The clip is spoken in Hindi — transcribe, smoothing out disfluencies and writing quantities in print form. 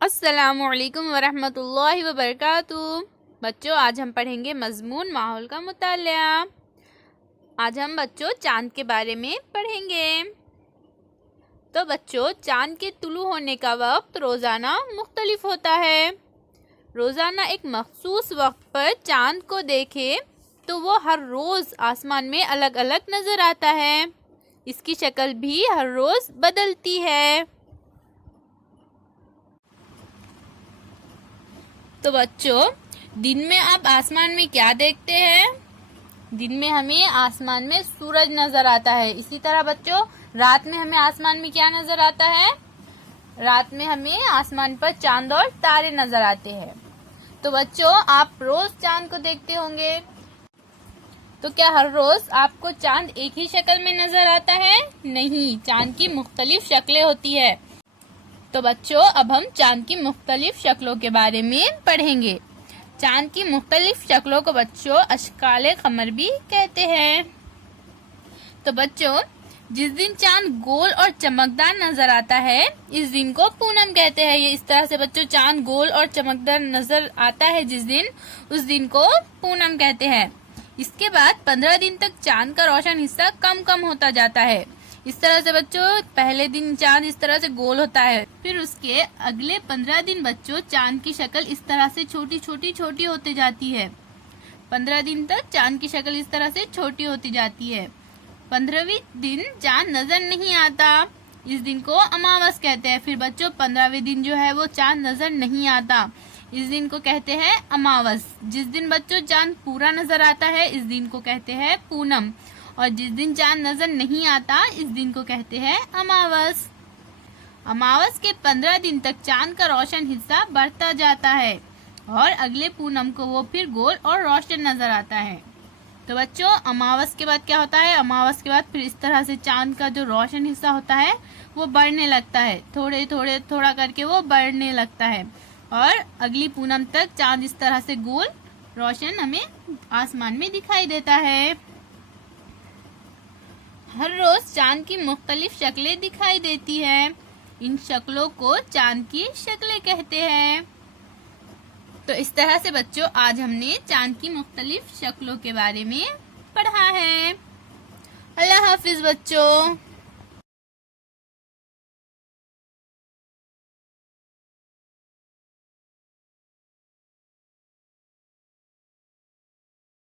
अस्सलामुअलैकुम वरहमतुल्लाहि वबरकातुहू। बच्चों, आज हम पढ़ेंगे मज़मून माहौल का मुतालिया। आज हम बच्चों चाँद के बारे में पढ़ेंगे। तो बच्चों, चाँद के तुलू होने का वक्त रोज़ाना मुख्तलिफ होता है। रोज़ाना एक मखसूस वक्त पर चाँद को देखें तो वो हर रोज़ आसमान में अलग अलग नज़र आता है। इसकी शक्ल भी हर रोज़ बदलती है। तो बच्चों, दिन में आप आसमान में क्या देखते हैं? दिन में हमें आसमान में सूरज नजर आता है। इसी तरह बच्चों, रात में हमें आसमान में क्या नजर आता है? रात में हमें आसमान पर चांद और तारे नजर आते हैं। तो बच्चों, आप रोज चांद को देखते होंगे। तो क्या हर रोज आपको चांद एक ही शक्ल में नजर आता है? नहीं, चांद की मुख्तलिफ शक्लें होती है। तो बच्चों, अब हम चांद की मुख्तलिफ शक्लों के बारे में पढ़ेंगे। चांद की मुख्तलिफ शक्लों को बच्चों अशकाले कमर भी कहते हैं। तो बच्चों, जिस दिन चांद गोल और चमकदार नजर आता है, इस दिन को पूनम कहते हैं। ये इस तरह से बच्चों, चांद गोल और चमकदार नजर आता है जिस दिन, उस दिन को पूनम कहते हैं। इसके बाद 15 दिन तक चांद का रोशन हिस्सा कम कम होता जाता है। इस तरह से बच्चों, पहले दिन चांद इस तरह से गोल होता है, फिर उसके अगले 15 दिन बच्चों चांद की शक्ल इस तरह से छोटी छोटी छोटी होती जाती है। 15 दिन तक चांद की शक्ल इस तरह से छोटी होती जाती है। 15वें दिन चांद नजर नहीं आता, इस दिन को अमावस कहते हैं। फिर बच्चों 15वें दिन जो है वो चांद नजर नहीं आता, इस दिन को कहते हैं अमावस। जिस दिन बच्चों चांद पूरा नजर आता है, इस दिन को कहते हैं पूनम। और जिस दिन चांद नजर नहीं आता, इस दिन को कहते हैं अमावस। अमावस के 15 दिन तक चांद का रोशन हिस्सा बढ़ता जाता है और अगले पूनम को वो फिर गोल और रोशन नजर आता है। तो बच्चों, अमावस के बाद क्या होता है? अमावस के बाद फिर इस तरह से चांद का जो रोशन हिस्सा होता है वो बढ़ने लगता है, थोड़े थोड़े थोड़ा करके वो बढ़ने लगता है और अगली पूनम तक चांद इस तरह से गोल रोशन हमें आसमान में दिखाई देता है। हर रोज चांद की मुख्तलिफ शक्लें दिखाई देती है। इन शक्लों को चांद की शक्लें कहते हैं। तो इस तरह से बच्चों, आज हमने चांद की मुख्तलिफ शक्लों के बारे में पढ़ा है। अल्लाह हाफिज बच्चों।